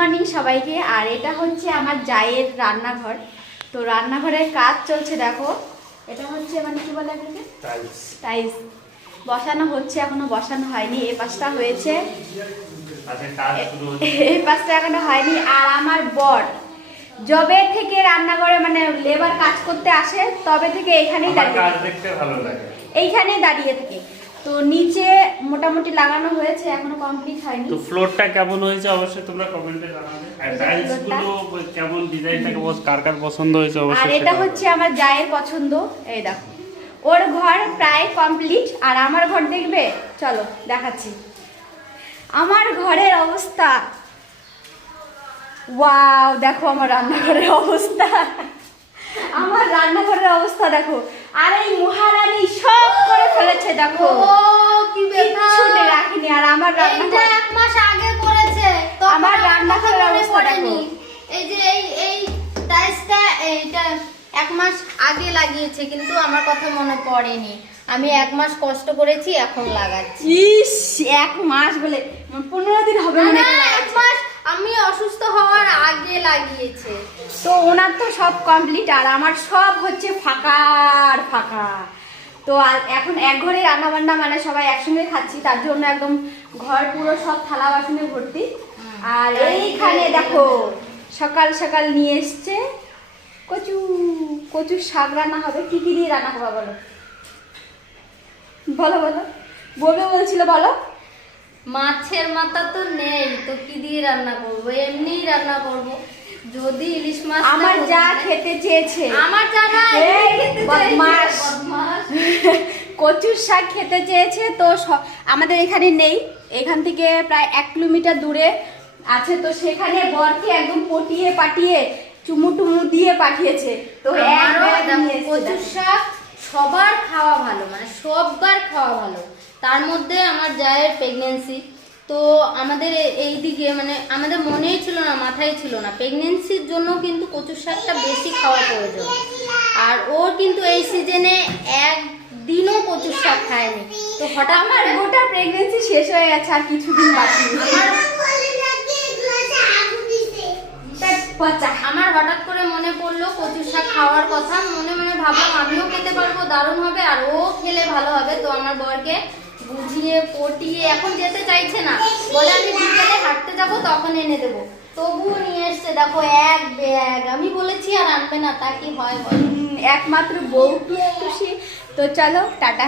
Morning সবাইকে। আর এটা হচ্ছে আমার জায়ের রান্নাঘর। তো রান্নাঘরের কাজ চলছে, দেখো এটা হচ্ছে মানে কি বলে এটাকে, টাইলস বসানো হচ্ছে, এখনো বসানো হয়নি। এই পাশটা হয়েছে, এই পাশটা এখনো হয়নি। আর আমার বর যবে থেকে রান্নাঘরে মানে লেবার কাজ করতে আসে তবে থেকে এখানেই এইখানেই দাঁড়িয়ে থাকে। তো নিচে মোটামুটি লাগানো হয়েছে, এখনো কমপ্লিট হয়নি। তো ফ্লোরটা কেমন হয়েছে অবশ্যই তোমরা কমেন্টে জানাবে। আর টাইলস গুলো কেমন ডিজাইনটা কার কার পছন্দ হয়েছে অবশ্যই। আর এটা হচ্ছে আমার জায়ের পছন্দ। এই দেখো ওর ঘর প্রায় কমপ্লিট, আর আমার ঘর দেখবে, চলো দেখাচ্ছি আমার ঘরের অবস্থা। ওয়াও, দেখো আমার রান্নাঘরের অবস্থা, আমার রান্নাঘরের অবস্থা দেখো। আর এই মহারানী সব করে ফেলেছে, দেখো কিচ্ছু রাখিনি। আর আমার রান্নাঘর 1 মাস আগে করেছে, তো আমার রান্নাঘরের অবস্থা দেখো। এই যে এই টাইলসটা এইটা 1 মাস আগে লাগিয়েছে, কিন্তু আমার কথা মনে পড়েনি। আমি 1 মাস কষ্ট করেছি, এখন লাগাচ্ছি। ইস 1 মাস বলে 15 দিন হবে মনে হয়। 1 মাস আমি অসুস্থ হওয়ার আগে লাগিয়েছে। তো ওনার তো সব কমপ্লিট, আর আমার সব হচ্ছে ফাঁকার ফাঁকা। তো এখন এক ঘরে রান্না বান্না, মানে সবাই একসঙ্গে খাচ্ছি, তার জন্য একদম ঘর পুরো সব থালা বাসনে ভর্তি। আর এইখানে দেখো সকাল সকাল নিয়ে এসছে কচুর শাক রান্না হবে। কি কি দিয়ে রান্না হবে বলো বলো বলো, বলবে বলছিল বলো। মাছের মাথা তো নেই, তো কি দিয়ে রান্না করব? এমনিই রান্না করব। যদি ইলিশ মাছ আমার যা খেতে চেয়েছে, আমার জানা বদমাস কচুর শাক খেতে চেয়েছে। তো আমাদের এখানে নেই, এখান থেকে প্রায় 1 কিলোমিটার দূরে আছে। তো সেখানে বরকে একদম পটিয়ে পাটিয়ে চুমু টুমু দিয়ে পাঠিয়েছে। তো কচুর শাক সবার খাওয়া ভালো, মানে সববার খাওয়া ভালো। তার মধ্যে আমার জায়ের প্রেগনেন্সি, তো আমাদের এই দিকে মানে আমাদের মনেই ছিল না, মাথায় ছিল না। প্রেগনেন্সির জন্য কিন্তু কচুর শাকটা বেশি খাওয়া প্রয়োজন। আর ওর কিন্তু এই সিজনে একদিনও কচুর শাক খায়নি। তো হঠাৎ আমার গোটা প্রেগনেন্সি শেষ হয়ে গেছে, আর কিছুদিন বাকি। আমার হঠাৎ করে মনে পড়লো কচুর শাক খাওয়ার কথা। মনে মনে ভাবলাম আমিও খেতে পারবো, দারুণ হবে, আর ও খেলে ভালো হবে। তো আমার বরকে বুঝিয়ে পটিয়ে, এখন যেতে চাইছে না, বলে আমি বিকেলে হাঁটতে যাবো তখন এনে দেবো। তবুও নিয়ে এসছে, দেখো 1 ব্যাগ। আমি বলেছি আর আনবে না, তা কি হয় বলো? একমাত্র বউ খুশি। তো চলো টাটা।